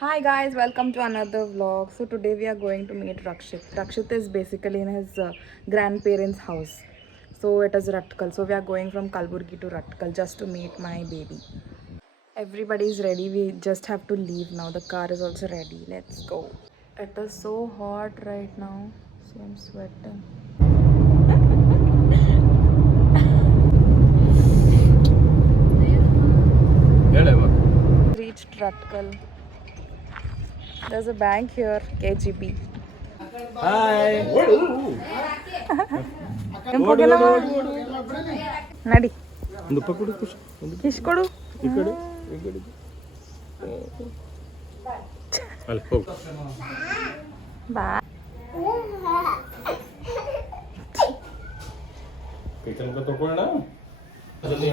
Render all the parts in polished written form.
Hi guys, welcome to another vlog. So today we are going to meet Rakshit. Rakshit is basically in his grandparents' house. So it is Ratkal. So we are going from Kalburgi to Ratkal just to meet my baby. Everybody is ready. We just have to leave now. The car is also ready. Let's go. It is so hot right now. See, I'm sweating. Reached Ratkal. There's a bank here, KGB. Hi ನಡಿ ಒಂದು ಪಕ್ಕಡು ಖುಷಿ ಇಸ್ಕೊಡು ಈ ಕಡೆ ಈ ಕಡೆ ಅಲ್ಲಿ ಹೋಗು ಬಾ ಕೈ ತನಕ ತಗೊಳ್ಳೋಣ ಅದರಲ್ಲಿ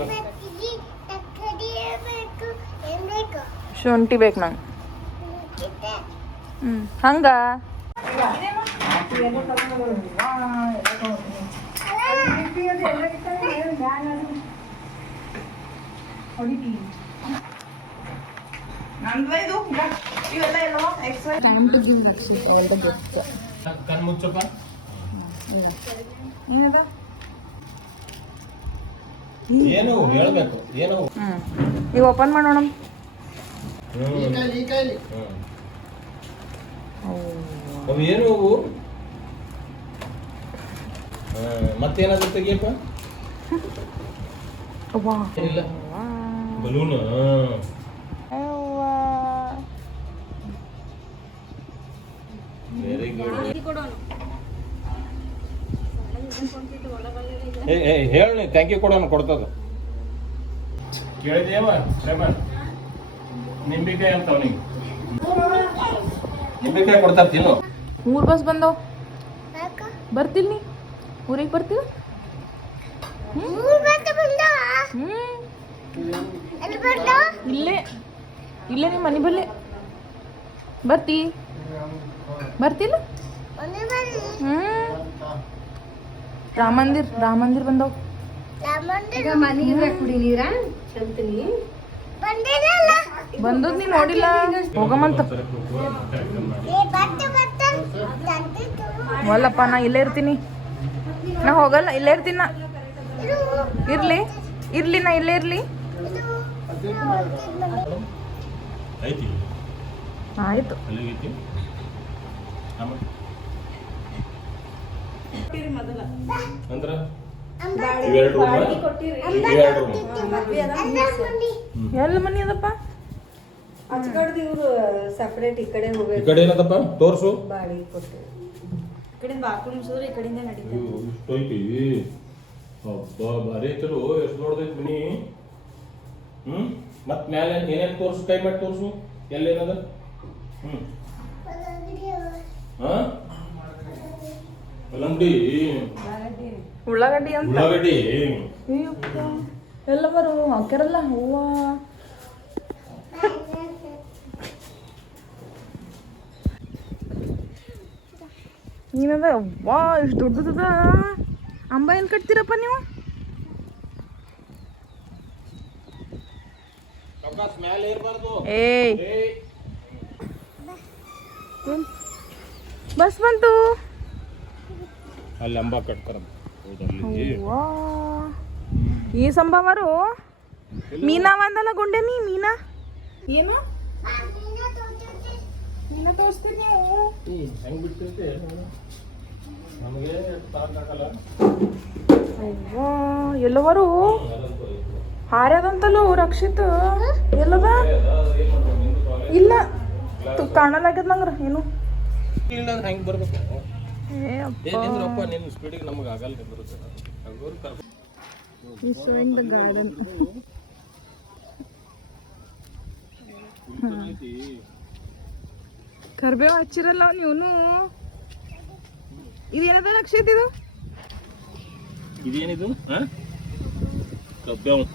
ಶುಂಠಿ ಬೇಕು ನಂಗೆ ಹಂಗ ಕಣ್ಣು ಮುಚ್ಚಪ್ಪ ಏನದ ಏನು ಹೇಳ್ಬೇಕು ಏನು ಈಗ ಓಪನ್ ಮಾಡೋಣ ಅವು ಏನು ಅವು ಮತ್ತೇನಾದ್ರು ತೆಗಿಯಪ್ಪ ಏನಿಲ್ಲ ಬಲೂನ್ ವೆರಿ ಗುಡ್ ಹೇಳಿ ಥ್ಯಾಂಕ್ ಯು ಕೊಡೋಣ ಕೊಡ್ತದ ಕೇಳಿದೇವ ಶ್ರಮನ್ ನಿಂಬಿಕಾಯಿ ಅಂತ ಅವನಿಗೆ ನಿಂಬಿಕಾಯಿ ಕೊಡ್ತಾರ ತಿನ್ನು 3 ಬಸ್ ಬಂದವು ಬರ್ತೀನಿ ಊರಿಗೆ ಬರ್ತೀವ ಇಲ್ಲೇ ಇಲ್ಲೇ ನಿಮ್ಮ ಮನೆ ಬಲ್ಲೆ ಬರ್ತಿಲ್ಲ ರಾಮ ಮಂದಿರ್ ಬಂದವು ಬಂದದ್ ನೀ ನೋಡಿಲ್ಲ ಹೋಗಮಂತ ಒಲ್ಲಪ್ಪ ನಾ ಇಲ್ಲೇ ಇರ್ತೀನಿ ನಾ ಹೋಗಲ್ಲ ಇಲ್ಲೇ ಇರ್ತೀನಿ ನಾ ಇರ್ಲಿ ನಾ ಇಲ್ಲೇ ಇರ್ಲಿ ಐತಿ ಆಯ್ತು ಅಲ್ಲಿಗೈತಿ ಅಂದ್ರ ಇವೆರಡು ಎಲ್ಲ ಮನಿ ಅದಪ್ಪ ಇವ್ರು ಸಪ್ರೇಟ್ ಈ ಕಡೆ ಈ ಹೋಗ್ಬೇಕು ಕಡೆ ಏನದಪ್ಪ ತೋರ್ಸು ಬಾಡಿಗೆ ಕೊಟ್ಟಿವಿ ಈ ಕಡೆ ಬಾಕ್ರೂಮ್ ಸೋರ್ ಈ ಕಡೆಯಿಂದ ನಡೀತದೆ ಇಷ್ಟು ಐತಿ ಅಬ್ಬಾ ಭಾರಿ ಐತರು ಎಷ್ಟು ದೊಡ್ಡದೈತಿ ಮನಿ ಮತ್ ಮ್ಯಾಲೆ ಏನೇನು ತೋರ್ಸು ಕೈ ಮಾಡಿ ತೋರ್ಸು ಎಲ್ಲೇನದ ಹಾ ಕಲ್ಲಂಗಡಿ ಉಳ್ಳಾಗಡ್ಡಿ ಅಂತ ಉಳ್ಳಾಗಡ್ಡಿ ಅಯ್ಯಪ್ಪ ಎಲ್ಲ ಬರು ಹಾಕ್ಯಾರಲ್ಲ ಹೂವ ಏನದ ವಾ ಇಷ್ಟು ದೊಡ್ಡದದ ಅಂಬ ಏನು ಕಟ್ತೀರಪ್ಪ ನೀವು ಮ್ಯಾಲೆ ಇರಬಾರ್ದು ಏಯ್ ಬಸ್ ಬಂತು ಅಲ್ಲಿ ಅಂಬ ಕಟ್ತಾರ ವಾ ಈ ಸಂಭವರು ಮೀನಾ ಒಂದಲ್ಲ ಗುಂಡೆನಿ ಮೀನಾ ಏನು ಮೀನಾ ತೋರಿಸ್ತೀನಿ ನೀವು ಹೆಂಗ್ ಬಿಡ್ತೈತೆ ನಮಗೆ ತಾಕಲ್ಲ ವಾ ಎಲ್ಲವರು ಹಾರ್ಯಾದಂತಲ್ಲೋ ರಕ್ಷಿತ್ ಎಲ್ಲದ ಇಲ್ಲ ಕಾಣಲಾಗ್ಯದ ನಂಗ್ರ ಏನು ಇಲ್ಲ ಹೆಂಗ್ ಬರ್ಬೇಕು ಏ ಅಪ್ಪ ಏನಿದ್ರಪ್ಪ ನಿನ್ನ ಸ್ಪೀಡಿಗೆ ನಮಗೆ ಆಗಲ್ಲ ಬರುತ್ತೆ He's showing the garden. ಕರ್ಬೇವು ಹಚ್ಚಿರಲ್ಲ ನೀವನು ಇದೇನದ ರಕ್ಷಿತ್ ಇದು ಇದೇನಿದು ಕಬ್ಬೇವು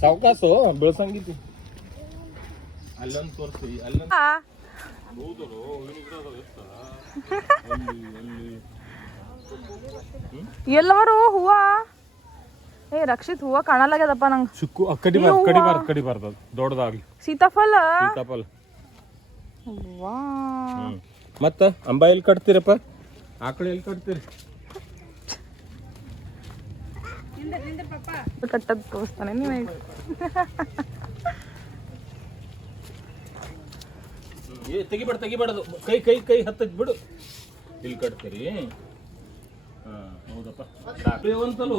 ಸಾವಕಾಸು ಬೆಳ್ಸಂಗಿತ್ತು ಅಲ್ಲೊಂದು ತೋರಿಸಿ ಅಲ್ಲೊಂದು ಹೌದರು ಎಲ್ಲವರು ಹೂವ ಏ ರಕ್ಷಿತ್ ಹೂವ ಕಾಣಲಾಗ್ಯದಪ್ಪ ನಂಗೆ. ಚಿಕ್ಕು ಕಡಿಬಾರ್ದು ದೊಡ್ಡದಾಗ್ಲಿ. ಸೀತಾಫಲ. ಸೀತಾಫಲ. ವಾ. ಮತ್ತ ಅಂಬ ಎಲ್ಲಿ ಕಟ್ತೀರಪ್ಪ? ಆಕಳು ಎಲ್ಲಿ ಕಟ್ತೀರಿ? ಕಟ್ಟದ್ ತೋರಿಸ್ತಾನೆ ನೀವೇ. ತೆಗಿಬಾರ್ದು ಕೈ ಹತ್ತದ್ ಬಿಡು. ಇಲ್ಲಿ ಕಟ್ತೀರಿ? ಹೌದಪ್ಪ. ಅಂತಲೂ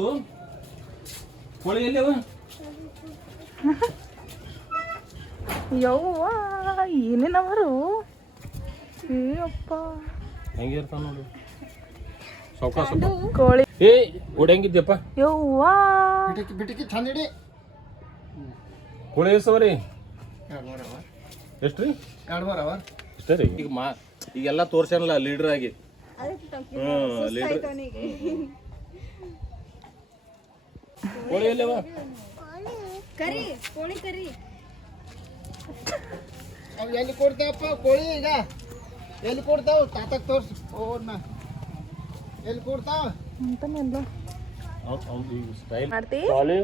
ಕೋಳಿ ಎಲ್ಲಿವ? ಯವ್ವ ಏನೇನವರು ಏ ಅಪ್ಪ ಹೆಂಗಿರ್ತಾವ ನೋಡು ಸಾವ್ಕಾಸ. ಕೋಳಿ ಏ ಓಡಂಗಿದ್ಯಪ್ಪ. ಯವ್ವ ಬಿಟಿಕಿ ಚಂದ ಇಡಿ. ಕೋಳಿ ಎಷ್ಟವ್ರಿ? ಎಷ್ಟ್ರಿ? 2 ವಾರ ಇಷ್ಟೇ ರೀ. ಈಗೆಲ್ಲ ತೋರ್ಸನಲ್ಲ ಲೀಡರ್ ಆಗಿ. ಲೀಡರ್. ಕೋಳಿ ಎಲ್ಲವ? ಕರಿ ಕೋಳಿ ಕರಿ. ಅವು ಎಲ್ಲಿ ಕೊಡ್ತಾವಪ್ಪ ಕೋಳಿ? ಈಗ ಎಲ್ಲಿ ಕೊಡ್ತಾವ? ತಾತಕ್ ತೋರ್ಸು. ಓಡ್ನ ಎಲ್ಲಿ ಕೊಡ್ತಾವ ಅಂತಾನೆಲ್ಲ ಸ್ಟೈಲ್ ಮಾಡ್ತಿ? ಕೋಳಿ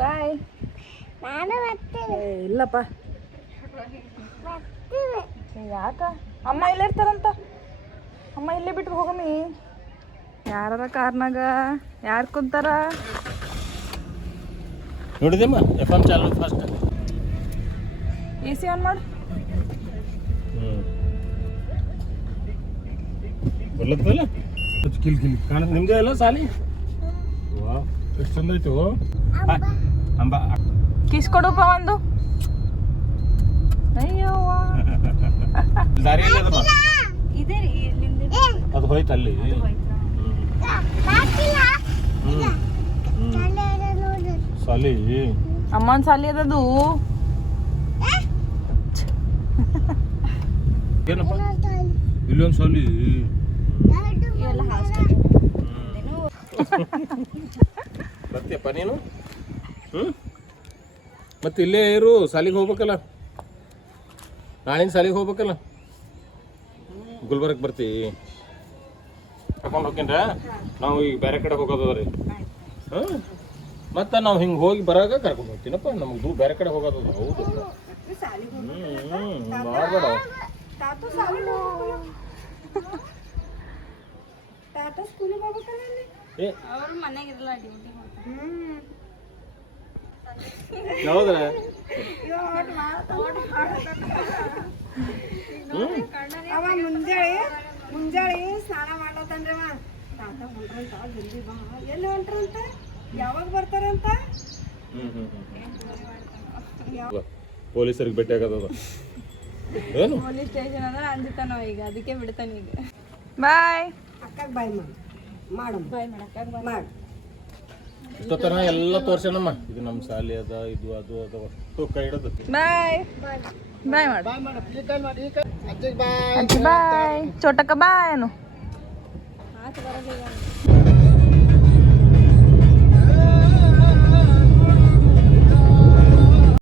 ಬಾಯ್. ಇಲ್ಲಪ್ಪ ಯಾಕ ಅಮ್ಮ ಇಲ್ಲೇ ಇರ್ತಾರಂತ. ಅಮ್ಮ ಇಲ್ಲೇ ಬಿಟ್ಟು ಹೋಗಮ್ಮಿ. ಯಾರ ಕಾರ್ನಾಗ ಯಾರು ಕುಂತಾರ? ನೋಡಿದೆಮ್ಮ FM ಚಾಲು ಫಸ್ಟ್. AC ಆನ್ ಮಾಡು. ಬರ್ಲತ್ತಲ್ಲ ಕಿಲ್ ಕಾಣ ನಿಮ್ದೇ ಅಲ್ಲ ಸಾಲಿ. ವಾ ಎಷ್ಟು ಚಂದ ಆಯ್ತು. ಅಂಬ ಕಿಸ್ ಕೊಡಪ್ಪ ಒಂದು. ಅಯ್ಯವ್ವ ದಾರಿ ಅದಮ್ಮ ಇದೆ ರೀ ನಿಮ್ದು. ಅದು ಹೋಯ್ತು ಅಲ್ಲಿ. ಸಾಲಿ ಅಮ್ಮನ ಸಾಲಿ ಅದದು. ಏನಪ್ಪ ಇಲ್ಲೊಂದು ಸಾಲಿ. ಎಲ್ಲ ಹಾಸ್ಟೆಲ್ ಬರ್ತೀಯಪ್ಪ ನೀನು? ಮತ್ತೆ ಇಲ್ಲೇ ಇರು, ಸಾಲಿಗೆ ಹೋಗ್ಬೇಕಲ್ಲ. ನಾಳಿನ ಸಾಲಿಗೆ ಹೋಗ್ಬೇಕಲ್ಲ. ಗುಲ್ಬರ್ಗಕ್ಕೆ ಬರ್ತಿ ಕರ್ಕೊಂಡು ಹೋಗ್ತೀನ್ರ. ನಾವು ಈಗ ಬೇರೆ ಕಡೆ ಹೋಗೋದದ್ರಿ. ಹಾಂ ಮತ್ತೆ ನಾವು ಹಿಂಗೆ ಹೋಗಿ ಬರಾಗ ಕರ್ಕೊಂಡು ಹೋಗ್ತೀನಪ್ಪ. ನಮ್ಗೆ ದೂರ ಬೇರೆ ಕಡೆ ಹೋಗೋದದ. ಹೌದು ಮಾಡಬೇಡ. ಏ ಅವ್ರು ಮನೆಗಿರಲ್ಲ ಡ್ಯೂಟಿ ಹೌದ್ರ? ಅವ ಮುಂಜಾಳೆ ಸ್ನಾನ ಮಾಡ್ಲತ್ತನ್ರಿ ಅವ. ತಾತ ಹೊಂಟ್ರಂತ ಜಲ್ದಿ ಬಾ. ಎಲ್ಲಿ ಹೊಂಟ್ರಂತ? ಯಾವಾಗ ಬರ್ತಾರಂತ? ಪೊಲೀಸರಿಗೆ ಭೇಟಿ ಆಗೋದದ. ಏನು ಪೊಲೀಸ್ ಸ್ಟೇಷನ್ ಅಂದ್ರೆ ಅಂಜತಾನ ಈಗ, ಅದಕ್ಕೆ ಬಿಡ್ತಾನೆ ಈಗ. ಬಾಯ್. ಅಕ್ಕಗ್ ಬಾಯ್ ಮಾಡು. ಬಾಯ್ ಮಾಡಕ್ಕಾಗ ಮಾಡು. ಇಷ್ಟೊತ್ತನ ಎಲ್ಲ ತೋರ್ಸೇನಮ್ಮ. ಇದು ನಮ್ಮ ಶಾಲೆ ಅದ, ಇದು ಅದು ಅದ, ಅಷ್ಟು ಕೈ ಹಿಡದ. ಬಾಯ್ ಬಾಯ್ ಮಾಡು. ಬಾಯ್ ಮಾಡ. ಈ ಕೈ ಮಾಡಿ. ಈ ಕೈ ಅಜ್ಜಿಗೆ ಬಾಯ್. ಅಜ್ಜಿ ಬಾಯ್. ಚೋಟಕ್ಕ ಬಾಯ್ ಅನು. ಆತ ಬರೋದಿಲ್ಲ.